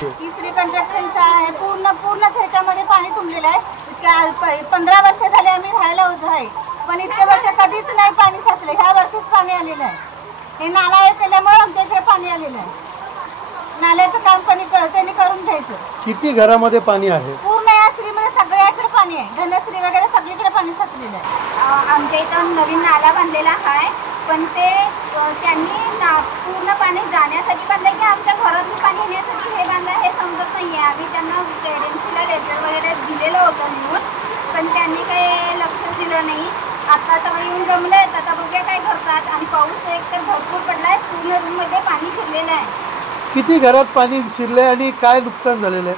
तिसरी कंस्ट्रक्शनचा आहे, पूर्ण ह्याच्यामध्ये पाणी तुंबलेलं आहे। 15 वर्ष झाले आम्ही राहायला उभं आहे, पण इतके वर्ष कधीच नाही पाणी साचलं। ह्या वर्षीच पाणी आलेलं आहे। हे नाला आहे केल्यामुळे आमच्या इकडे पाणी आलेलं आहे। नाल्याचं काम त्यांनी करून घ्यायचं। किती घरामध्ये पाणी आहे? पूर्ण या श्रीमध्ये सगळ्याकडे पाणी आहे, धनश्री वगैरे सगळीकडे पाणी साचलेलं आहे। आमच्या इथं नवीन नाला बांधलेला आहे, पण ते त्यांनी पूर्ण पाणी जाण्यासाठी बांधलं की आमच्या घरातून पाणी येण्यासाठी हे बांधलं हे समजत नाही आहे। आम्ही त्यांना केडेन्सीला लेटर वगैरे दिलेलं होतं म्हणून, पण त्यांनी काही लक्ष दिलं नाही। आता सगळं येऊन जमलं, आता बघूया काय करतात। आणि पाऊस एक तर भरपूर पडला आहे, पूर्ण रूममध्ये पाणी शिरलेलं आहे। किती घरात पाणी शिरले आणि काय नुकसान झालेलं आहे?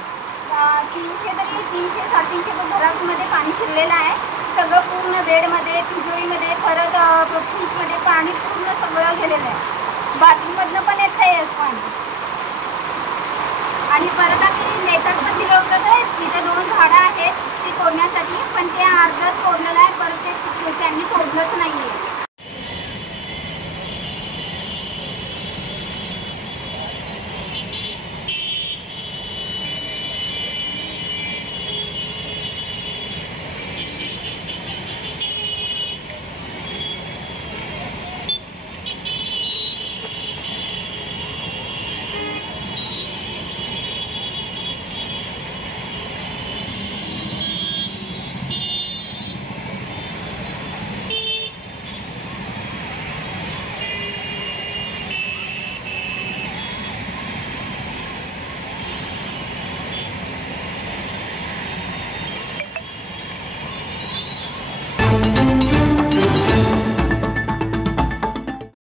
300-350 घरांमध्ये पाणी शिरलेलं आहे। सगळं पूर्ण बेडमध्ये, तिजोरीमध्ये, परत फ्रीजमध्ये पाणी पूर्ण सगळं गेलेलं आहे। बाथरूममधनं पण येत आहे पाणी। आणि परत आम्ही लेटर पण दिलं होतं तर तिथे 2 झाडं आहेत ती तोडण्यासाठी, पण ते अर्धच तोडलेलं आहे, परत ते त्यांनी तोडलंच नाही आहे।